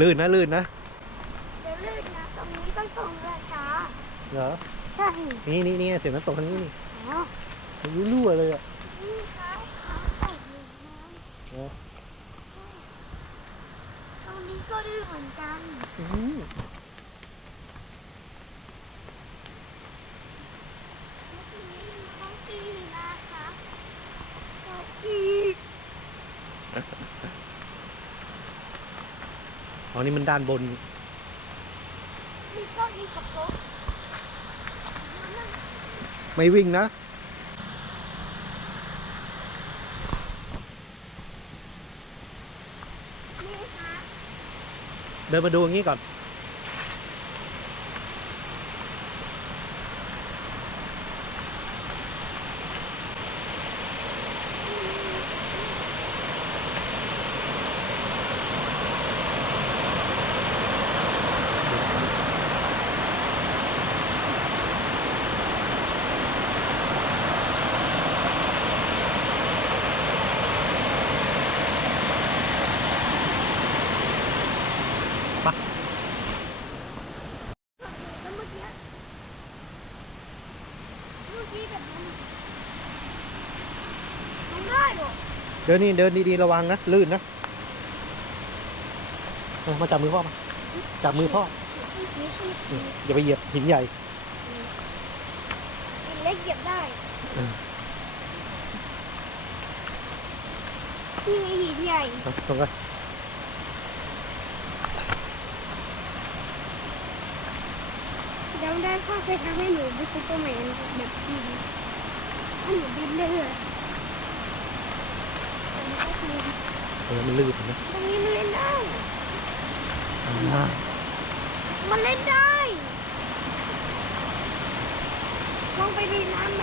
ลื่นนะลื่นนะเดี๋ยวลื่นนะตรงนี้ต้องตรงช้าเหรอใช่นี่เสียงน้ำตกทางนี้นี่อ๋อรั่วเลยอ่ะนี่ครับตกอยู่นะตรงนี้ก็ลื่นเหมือนกันต้องตีนะคะต้องตีอ๋อนี่มันด้านบนมีเก้าอี้กับโต๊ะไม่วิ่งนะนี่ค่ะ เดินมาดูอย่างนี้ก่อนปะแล้วเมื่อกี้แบบนั้นลงได้หรอ เดินดีๆระวังนะลื่นนะมาจับมือพ่อมาจับมือพ่ออย่าไปเหยียบหินใหญ่เล็กเหยียบได้นี่หินใหญ่ตรงกันจำได้พ่อเคยทำให้หนูเป็นซูเปอร์แมนแบบบินให้หนูบินได้เลยมันลื่นนะ ตรงนี้มันเล่นได้มันเล่นได้ลองไปดีน้ำไหม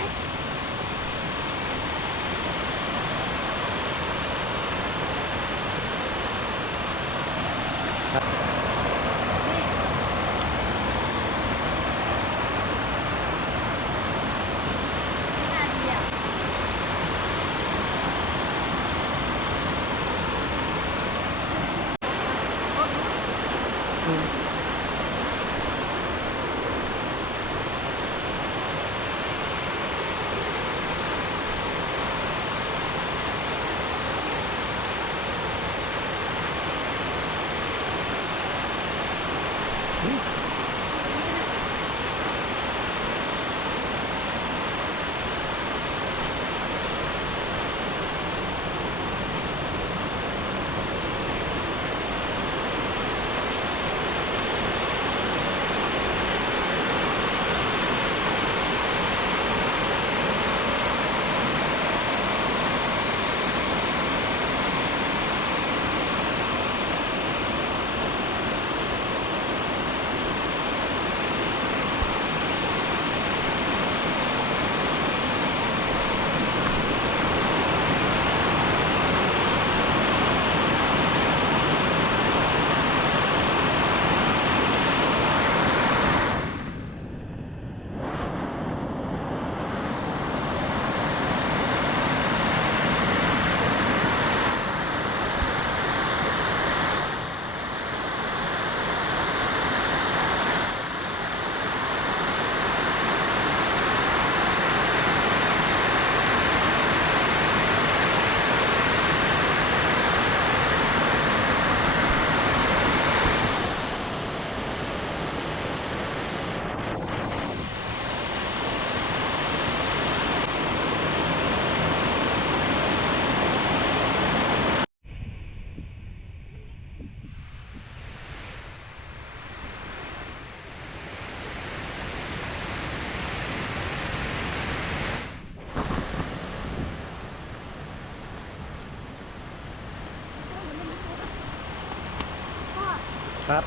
ครับ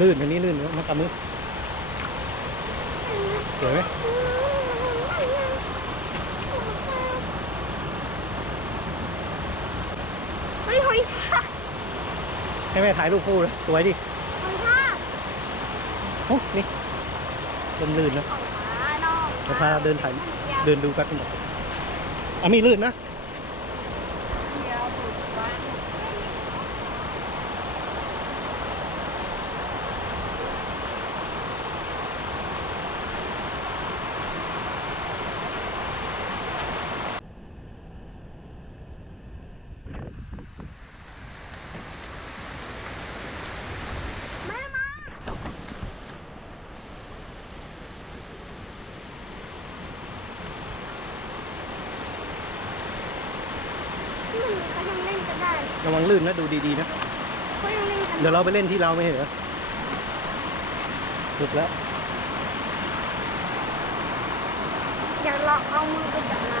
ลื่นอันนี้ลื่นมาจับมือสวยไหมเฮ้ยหอยทากให้แม่ถ่ายรูปคู่เลยสวยดิหอยทาก โอ้นี่ลมลื่นนะจะพาเดินถ่ายเดินดูแป๊บนึงมีลื่นนะ ได้ ระวังลื่นนะดูดีๆนะ เขายังเล่นกัน เดี๋ยวเราไปเล่นที่เราไม่เหรอสุดแล้ว อยากลองเอามือไปจับน้